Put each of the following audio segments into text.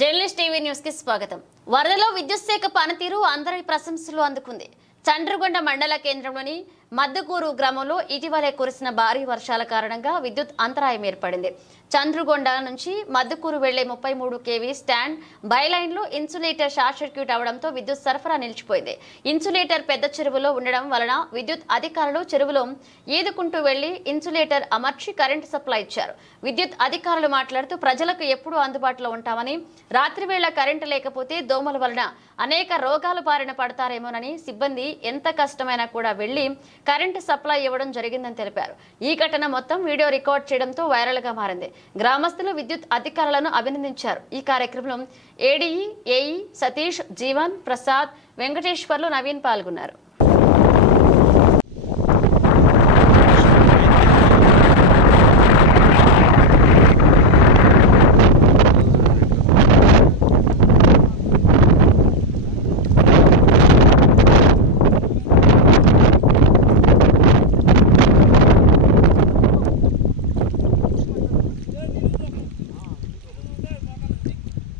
Journalist TV న్యూస్కి స్వాగతం. వరదలో విద్యుత్ శాఖ పనితీరు అందరి ప్రశంసలు అందుకుంది. చండ్రగొండ మండల కేంద్రంలోని మద్దకూరు గ్రామంలో ఇటీవలే కురిసిన భారీ వర్షాల కారణంగా విద్యుత్ అంతరాయం ఏర్పడింది. చంద్రుగొండ నుంచి మద్దకూరు వెళ్ళే ముప్పై మూడు కేవీ స్టాండ్ బైలైన్లో ఇన్సులేటర్ షార్ట్ సర్క్యూట్ అవడంతో విద్యుత్ సరఫరా నిలిచిపోయింది. ఇన్సులేటర్ పెద్ద చెరువులో ఉండడం వలన విద్యుత్ అధికారులు చెరువులో ఈదుకుంటూ వెళ్ళి ఇన్సులేటర్ అమర్చి కరెంటు సప్లై ఇచ్చారు. విద్యుత్ అధికారులు మాట్లాడుతూ ప్రజలకు ఎప్పుడూ అందుబాటులో ఉంటామని రాత్రివేళ కరెంటు లేకపోతే దోమల వలన అనేక రోగాలు బారిన పడతారేమోనని సిబ్బంది ఎంత కష్టమైనా కూడా వెళ్ళి కరెంటు సప్లై ఇవ్వడం జరిగిందని తెలిపారు. ఈ ఘటన మొత్తం వీడియో రికార్డ్ చేయడంతో వైరల్గా మారింది. గ్రామస్తులు విద్యుత్ అధికారులను అభినందించారు. ఈ కార్యక్రమంలో ఏడీఈ ఏఈ సతీష్ జీవన్ ప్రసాద్ వెంకటేశ్వర్లు నవీన్ పాల్గొన్నారు.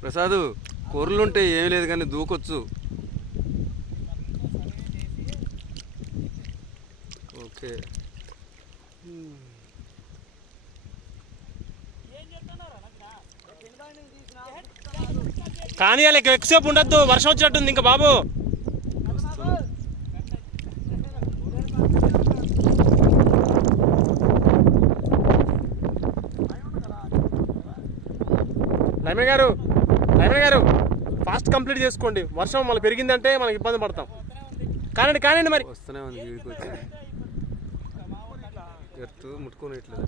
ప్రసాద్ కూరలుంటే ఏమీ లేదు కానీ దూకొచ్చు. ఓకే. కానీ వాళ్ళకి ఎక్కువసేపు ఉండొద్దు. వర్షం వచ్చినట్టుంది ఇంకా బాబు. లైమే గారు లైమే గారు ఫాస్ట్ కంప్లీట్ చేసుకోండి. వర్షం మళ్ళీ పెరిగిందంటే మనకి ఇబ్బంది పడతాం. కానండి కానండి మరి. వస్తూనే ఉంది ఎత్తు ముట్టుకొని ఇట్లేదు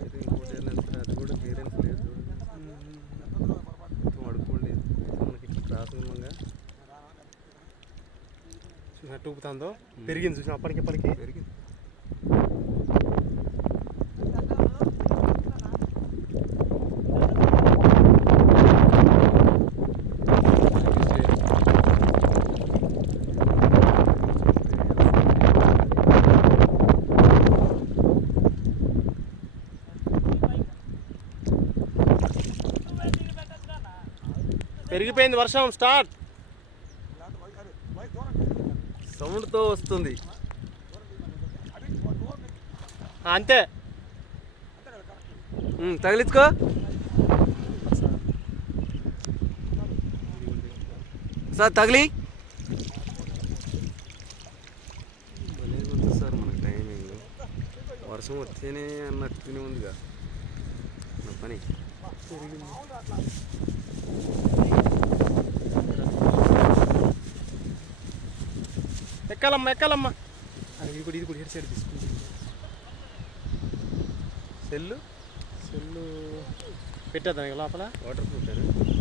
అయితే ఇంకోటి ఏంటంటే అది కూడా క్లియరెన్స్ లేదు. అడుక్కోండి. మనకి ఇట్లా పెరిగింది చూసిన అప్పటికి ఇప్పటికి. పెరిగింది. పెరిగిపోయింది వర్షం స్టార్ట్. సౌండ్తో వస్తుంది. అంతే. తగిలించుకో. సార్ తగిలి. సార్ మన టైమింగ్. వర్షం వస్తేనే అన్నట్టునే ఉందిగా. నా పని. ఎక్కాలమ్మా ఎక్కాలమ్మా? అది ఇది కూడా ఇది కూడా హెడ్ సైడ్ తీసుకుంది సెల్లు? సెల్లు పెట్టేద్దాం ఇక లోపల. Water proof